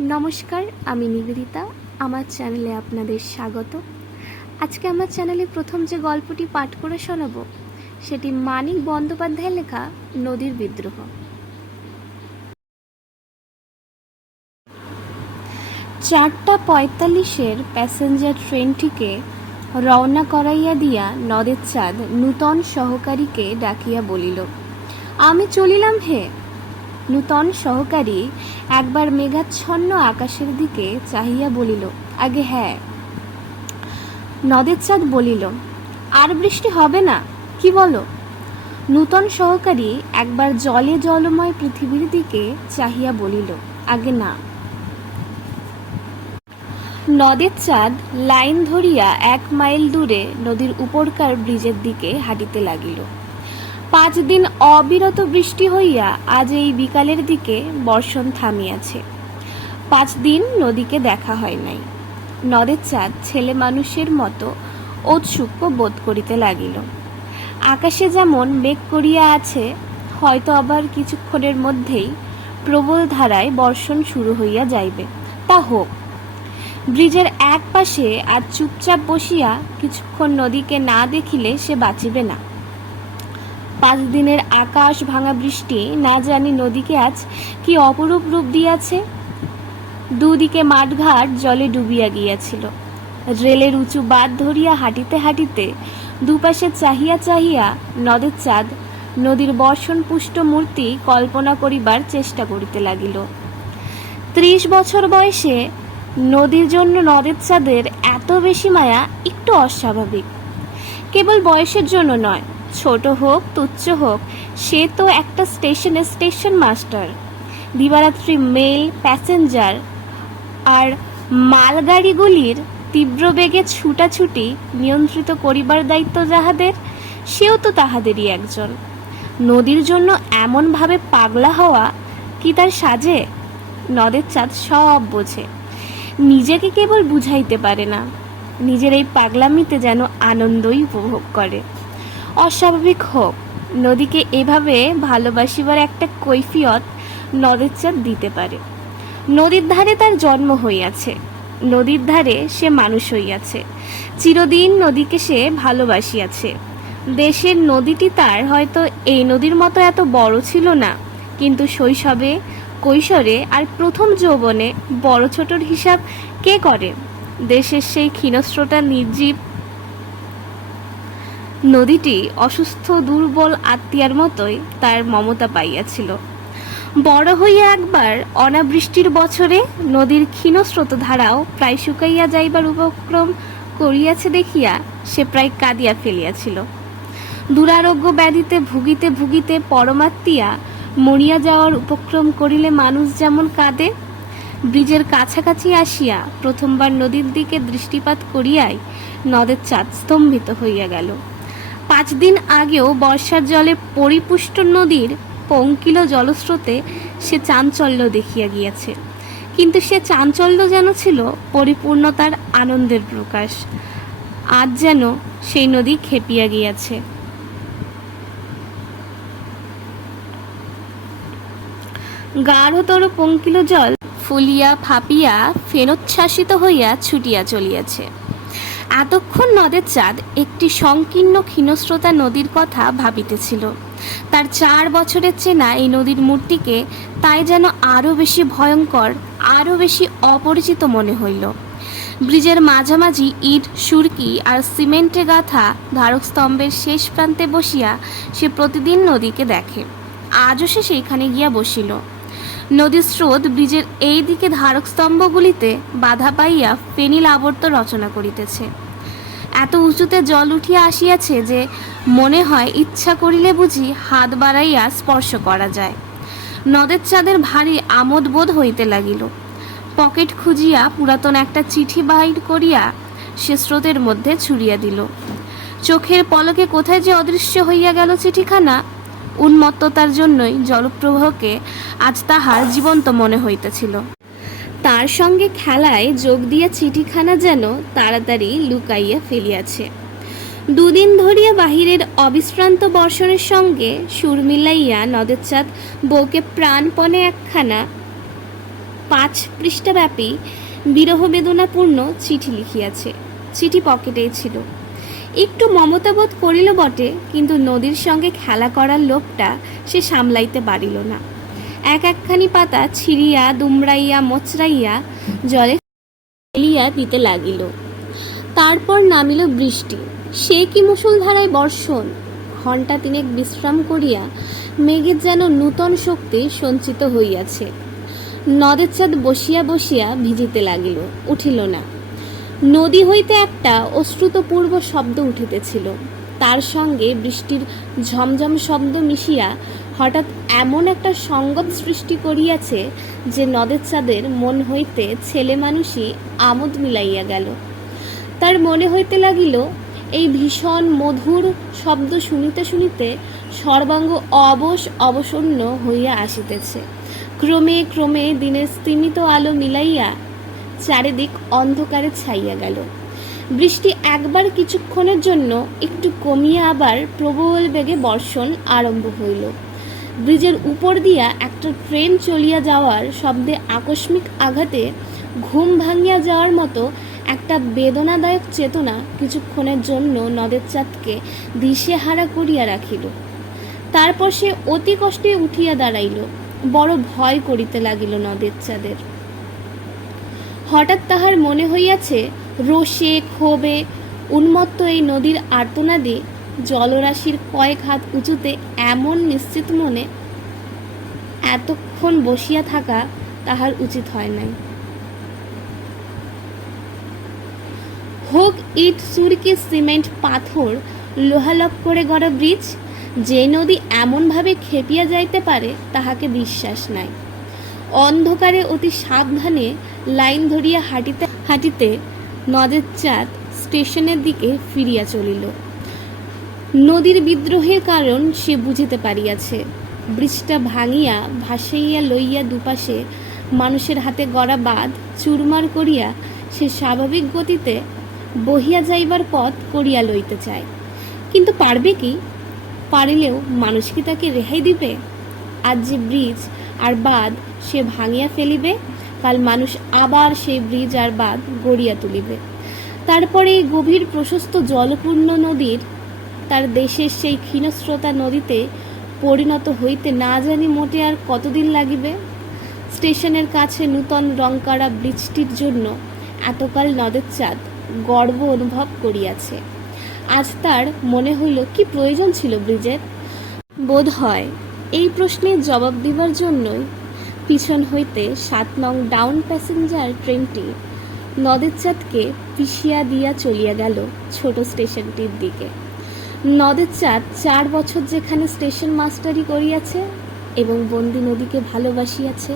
নমস্কার, আমি নিবেদিতা। আমার চ্যানেলে আপনাদের স্বাগত। আজকে আমার চ্যানেলে প্রথম যে গল্পটি পাঠ করে শোনাবো সেটি মানিক বন্দ্যোপাধ্যায়ের লেখা নদীর বিদ্রোহ। 4:45 প্যাসেঞ্জার ট্রেনটিকে রওনা করাইয়া দিয়া নদের চাঁদ নূতন সহকারীকে ডাকিয়া বলিল, আমি চলিলাম হে। নূতন সহকারী একবার মেঘাচ্ছন্ন আকাশের দিকে চাহিয়া বলিল, আগে হ্যাঁ। নদের চাঁদ বলিল, আর বৃষ্টি হবে না, কি বলো? নূতন সহকারী একবার জলে জলময় পৃথিবীর দিকে চাহিয়া বলিল, আগে না। নদের চাঁদ লাইন ধরিয়া 1 মাইল দূরে নদীর উপরকার ব্রিজের দিকে হাঁটিতে লাগিল। 5 দিন অবিরত বৃষ্টি হইয়া আজ এই বিকালের দিকে বর্ষণ থামিয়াছে। 5 দিন নদীকে দেখা হয় নাই। নদের চাঁদ ছেলে মানুষের মতো ঔৎসুক্য বোধ করিতে লাগিল। আকাশে যেমন মেঘ করিয়া আছে, হয়তো আবার কিছুক্ষণের মধ্যেই প্রবল ধারায় বর্ষণ শুরু হইয়া যাইবে, তা হোক। ব্রিজের এক পাশে আজ চুপচাপ বসিয়া কিছুক্ষণ নদীকে না দেখিলে সে বাঁচিবে না। 5 দিনের আকাশ ভাঙা বৃষ্টি না জানি নদীকে আজ কি অপরূপ রূপ দিয়াছে। দুদিকে মাঠঘাট জলে ডুবিয়া গিয়াছিল। রেলের উঁচু বাঁধ ধরিয়া হাঁটিতে হাঁটিতে দুপাশে চাহিয়া চাহিয়া নদের চাঁদ নদীর বর্ষণ পুষ্ট মূর্তি কল্পনা করিবার চেষ্টা করিতে লাগিল। 30 বছর বয়সে নদীর জন্য নদের চাঁদের এত বেশি মায়া একটু অস্বাভাবিক। কেবল বয়সের জন্য নয়, ছোট হোক তুচ্ছ হোক, সে তো একটা স্টেশনের স্টেশন মাস্টার। দিবারাত্রি মেল, প্যাসেঞ্জার আর মালগাড়িগুলির তীব্র বেগে ছুটাছুটি নিয়ন্ত্রিত করিবার দায়িত্ব যাহাদের, সেও তো তাহাদেরই একজন। নদীর জন্য এমনভাবে পাগলা হওয়া কি তার সাজে? নদের চাঁদ সব বোঝে, নিজেকে কেবল বুঝাইতে পারে না। নিজের এই পাগলামিতে যেন আনন্দই উপভোগ করে। অস্বাভাবিক হোক, নদীকে এভাবে ভালোবাসিবার একটা কৈফিয়ত নদের চাঁদ দিতে পারে। নদীর ধারে তার জন্ম হইয়াছে, নদীর ধারে সে মানুষ হইয়াছে, চিরদিন নদীকে সে ভালোবাসিয়াছে। দেশের নদীটি তার হয়তো এই নদীর মতো এত বড় ছিল না, কিন্তু শৈশবে, কৈশোরে আর প্রথম যৌবনে বড় ছোটর হিসাব কে করে? দেশের সেই ক্ষীণস্রোতা নির্জীব নদীটি অসুস্থ দুর্বল আত্মীয়ার মতোই তার মমতা পাইয়াছিল। বড় হইয়া একবার অনাবৃষ্টির বছরে নদীর ক্ষীণস্রোত ধারাও প্রায় শুকাইয়া যাইবার উপক্রম করিয়াছে দেখিয়া সে প্রায় কাঁদিয়া ফেলিয়াছিল। দুরারোগ্য ব্যাধিতে ভুগিতে ভুগিতে পরমাত্মীয়া মরিয়া যাওয়ার উপক্রম করিলে মানুষ যেমন কাঁদে, ব্রিজের কাছাকাছি আসিয়া প্রথমবার নদীর দিকে দৃষ্টিপাত করিয়াই নদের চাঁদ স্তম্ভিত হইয়া গেল। 5 দিন আগেও বর্ষার জলে পরিপুষ্ট নদীর পঙ্কিল জলস্রোতে সে চাঞ্চল্য দেখিয়া গিয়াছে, কিন্তু সে চাঞ্চল্য যেন ছিল পরিপূর্ণতার আনন্দের প্রকাশ। আজ যেন সেই নদী খেপিয়া গিয়াছে। গাঢ়তর পঙ্কিল জল ফুলিয়া ফাঁপিয়া ফেনোচ্ছ্বাসিত হইয়া ছুটিয়া চলিয়াছে। এতক্ষণ নদের চাঁদ একটি সংকীর্ণ ক্ষীণস্রোতা নদীর কথা ভাবিতেছিল। তার 4 বছরের চেনা এই নদীর মূর্তিকে তাই যেন আরও বেশি ভয়ঙ্কর, আরও বেশি অপরিচিত মনে হইল। ব্রিজের মাঝামাঝি ইট, সুরকি আর সিমেন্টে গাঁথা ধারকস্তম্ভের শেষ প্রান্তে বসিয়া সে প্রতিদিন নদীকে দেখে। আজও সে সেইখানে গিয়া বসিল। নদীর স্রোত ব্রিজের এই দিকে ধারকস্তম্ভগুলিতে বাধা পাইয়া ফেনিল আবর্ত রচনা করিতেছে। এত উঁচুতে জল উঠিয়া আসিয়াছে যে মনে হয় ইচ্ছা করিলে বুঝি হাত বাড়াইয়া স্পর্শ করা যায়। নদের চাঁদের ভারী আমোদ বোধ হইতে লাগিল। পকেট খুঁজিয়া পুরাতন একটা চিঠি বাহির করিয়া সে স্রোতের মধ্যে ছুড়িয়া দিল। চোখের পলকে কোথায় যে অদৃশ্য হইয়া গেল চিঠিখানা। উন্মত্ততার জন্যই জলপ্রবাহকে আজ তাহার জীবন্ত মনে হইতেছিল। তার সঙ্গে খেলায় যোগ দিয়া চিঠিখানা যেন তাড়াতাড়ি লুকাইয়া ফেলিয়াছে। 2 দিন ধরিয়া বাহিরের অবিশ্রান্ত বর্ষণের সঙ্গে সুর মিলাইয়া নদের চাঁদ বউকে প্রাণপণে একখানা 5 পৃষ্ঠাব্যাপী বিরহ বেদনাপূর্ণ চিঠি লিখিয়াছে। চিঠি পকেটেই ছিল। একটু মমতাবোধ করিল বটে, কিন্তু নদীর সঙ্গে খেলা করার লোভটা সে সামলাইতে পারিল না। একখানি পাতা ছিঁড়িয়া দুমড়াইয়া মোচড়াইয়া জলে ফেলিয়া দিতে লাগিল। তারপর নামিল বৃষ্টি। সে কি মুষলধারায় বর্ষণ! ঘণ্টা 3 বিশ্রাম করিয়া মেঘের যেন নূতন শক্তি সঞ্চিত হইয়াছে। নদের চাঁদ বসিয়া বসিয়া ভিজিতে লাগিল, উঠিল না। নদী হইতে একটা অশ্রুতপূর্ব শব্দ উঠিতেছিল। তার সঙ্গে বৃষ্টির ঝমঝম শব্দ মিশিয়া হঠাৎ এমন একটা সঙ্গত সৃষ্টি করিয়াছে যে নদের চাঁদের মন হইতে ছেলে মানুষই আমোদ মিলাইয়া গেল। তার মনে হইতে লাগিল এই ভীষণ মধুর শব্দ শুনিতে শুনিতে সর্বাঙ্গ অবসন্ন হইয়া আসিতেছে। ক্রমে ক্রমে দিনের স্তিমিত আলো মিলাইয়া চারিদিক অন্ধকারে ছাইয়া গেল। বৃষ্টি একবার কিছুক্ষণের জন্য একটু কমিয়া আবার প্রবল বেগে বর্ষণ আরম্ভ হইল। ব্রিজের উপর দিয়া একটা ট্রেন চলিয়া যাওয়ার শব্দে আকস্মিক আঘাতে ঘুম ভাঙিয়া যাওয়ার মতো একটা বেদনাদায়ক চেতনা কিছুক্ষণের জন্য নদের চাঁদকে দিশেহারা করিয়া রাখিল। তারপর সে অতি কষ্টে উঠিয়া দাঁড়াইল। বড় ভয় করিতে লাগিল নদের চাঁদের। হঠাৎ তাহার মনে হইয়াছে, রোষে ক্ষোভে উন্মত্ত এই নদীর আর্তনাদে জলরাশির কয়েক হাত উঁচুতে এমন নিশ্চিত মনে এতক্ষণ বসিয়া থাকা তাহার উচিত হয় নাই। হোক ইট সুরকি সিমেন্ট পাথর লোহালক করে গড়া ব্রিজ, যে নদী এমনভাবে খেপিয়া যাইতে পারে তাহাকে বিশ্বাস নাই। অন্ধকারে অতি সাবধানে লাইন ধরিয়া হাঁটিতে হাঁটিতে নদের চাঁদ স্টেশনের দিকে ফিরিয়া চলিল। নদীর বিদ্রোহের কারণ সে বুঝিতে পারিয়াছে। ব্রিজটা ভাঙিয়া ভাসাইয়া লইয়া দুপাশে মানুষের হাতে গড়া বাঁধ চুরমার করিয়া সে স্বাভাবিক গতিতে বহিয়া যাইবার পথ করিয়া লইতে চায়। কিন্তু পারবে কি? পারিলেও মানুষ কি তাকে রেহাই দিবে? আজ যে ব্রিজ আর বাঁধ সে ভাঙিয়া ফেলিবে, কাল মানুষ আবার সেই ব্রিজ আর বাঁধ গড়িয়া তুলিবে। তারপরে এই গভীর প্রশস্ত জলপূর্ণ নদীর তার দেশের সেই ক্ষীণস্রোতা নদীতে পরিণত হইতে না জানি মোটে আর কতদিন লাগিবে। স্টেশনের কাছে নূতন রংকরা ব্রিজটির জন্য এতকাল নদের চাঁদ গর্ব অনুভব করিয়াছে। আজ তার মনে হইল, কি প্রয়োজন ছিল ব্রিজের? বোধ হয় এই প্রশ্নের জবাব দিবার জন্যই পিছন হইতে 7 নং ডাউন প্যাসেঞ্জার ট্রেনটি নদের চাঁদকে পিষিয়া দিয়া চলিয়া গেল ছোট স্টেশনটির দিকে। নদের চাঁদ 4 বছর যেখানে স্টেশন মাস্টারি করিয়াছে এবং বন্দি নদীকে ভালোবাসিয়াছে,